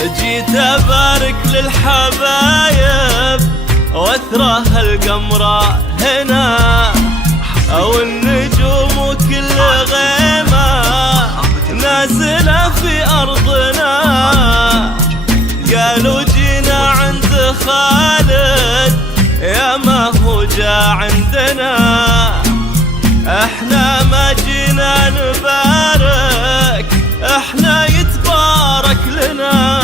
جيت أبارك للحبايب واثرى هالقمرة هنا، أو النجوم وكل غيمة نازلة في أرضنا. قالوا جينا عند خالد يا ما هو جا عندنا، احنا ما جينا نبارك، احنا يتبارك لنا.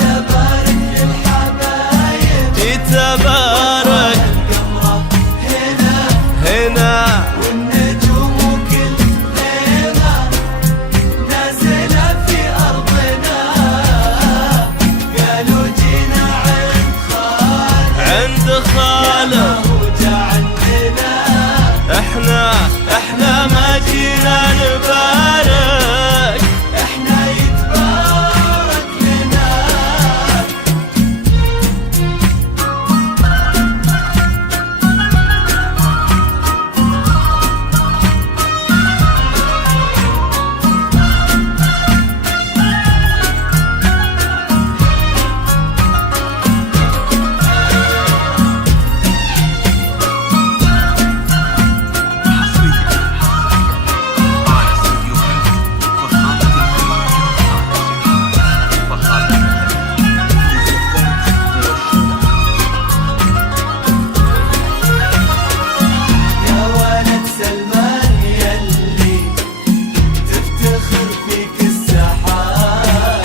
تبارك للحبايب تبارك القمرة هنا والنجوم وكل ليلة نازلة في أرضنا. قالوا جينا عند خالد هو جا عندنا، احنا ما جينا نبارك، احنا يتبارك لنا. يا ولد سلمان يلي تفتخر فيك السحاب،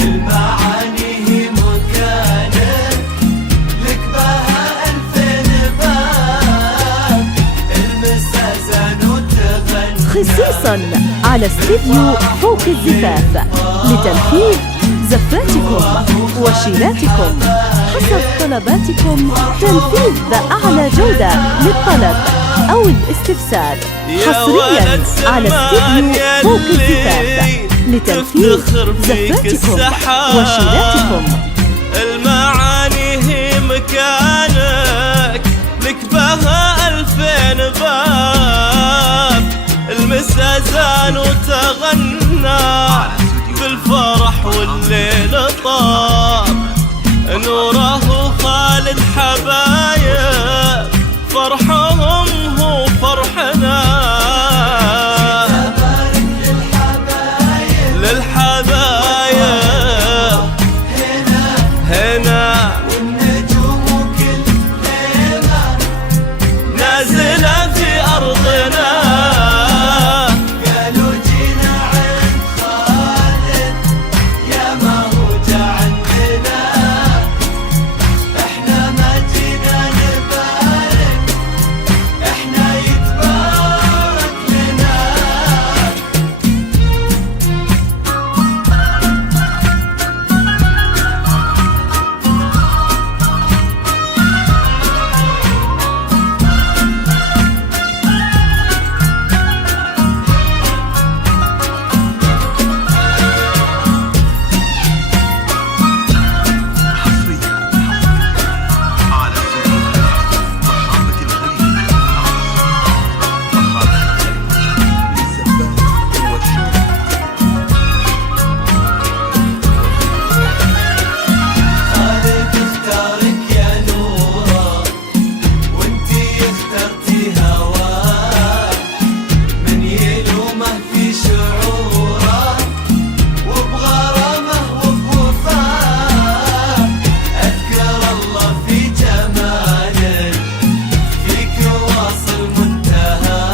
المعاني هي مكانك لك بها ألفين باب. المسازن وتغنى خصيصا على استديو فوق الزفاف لتنفيذ زفاتكم وشيلاتكم حسب طلباتكم. تنفيذ أعلى جودة للطلب أو الاستفسار حصريا على استديو فوق الزفاف لتنفيذ زفاتكم وشيلاتكم. المعاني هي مكانك لك بها 2000 باب. المسازان وتغنى بالفرح والليل طاب، نوره خالد حبايب فرحهم هو فرحنا. تبارك للحبايب هنا والنجوم وكل ليلة نازلة في أرضنا. قالوا جينا عند خالد يا ما هو جا عندنا، احنا ما جينا نبارك، احنا يتبارك لنا. خالد اختارك يا نورة وانتي اخترتي هواه، من يلومه في شعوره وبغرامه وبوفاه. اذكر الله في جمالك فيك واصل منتهى،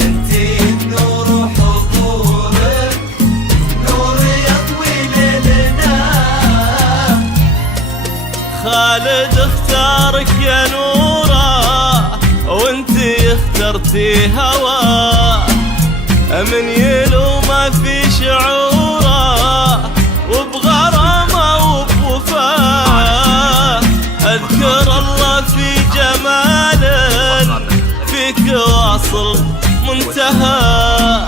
انتي النور وحضورك نور يضوي ليلنا. خالد اختارك يا نورة وانتي اخترتي هواه، من يلومه في شعوره وبغرامه وبوفاه. اذكر الله في جمال فيك واصل منتهى،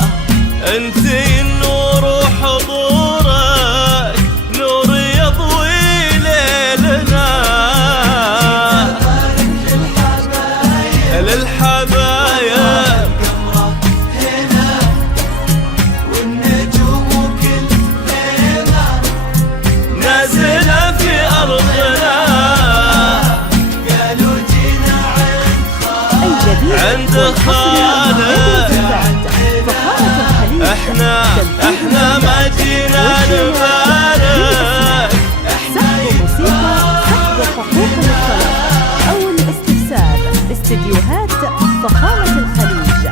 انتي النور وحضورك نور يضوي ليلنا. تبارك للحبايب للحبايب القمرة هنا خالد فخامة الخليج. احنا ما جينا نبارك. سحب موسيقى، سحب حقوق للطلب أو الاستفسار. استديوهات فخامة الخليج.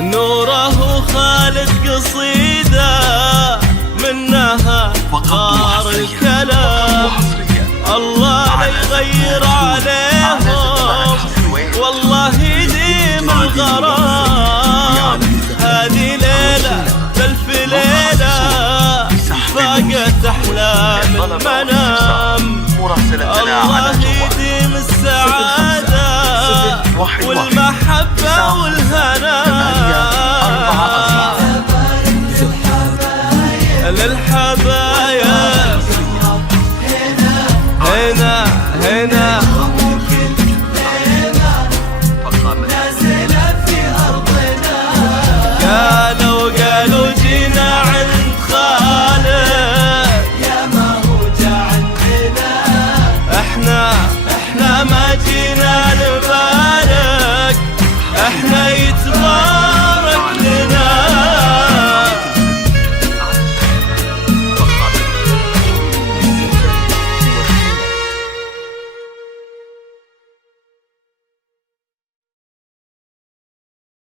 نوره خالد قصيدة منها غار الكلام. الله لا يغير عليهم والله يديم الغرام. هذه ليلة بألف ليلة فاقت أحلام المنام. الله يديم السعادة والمحبة والهنا.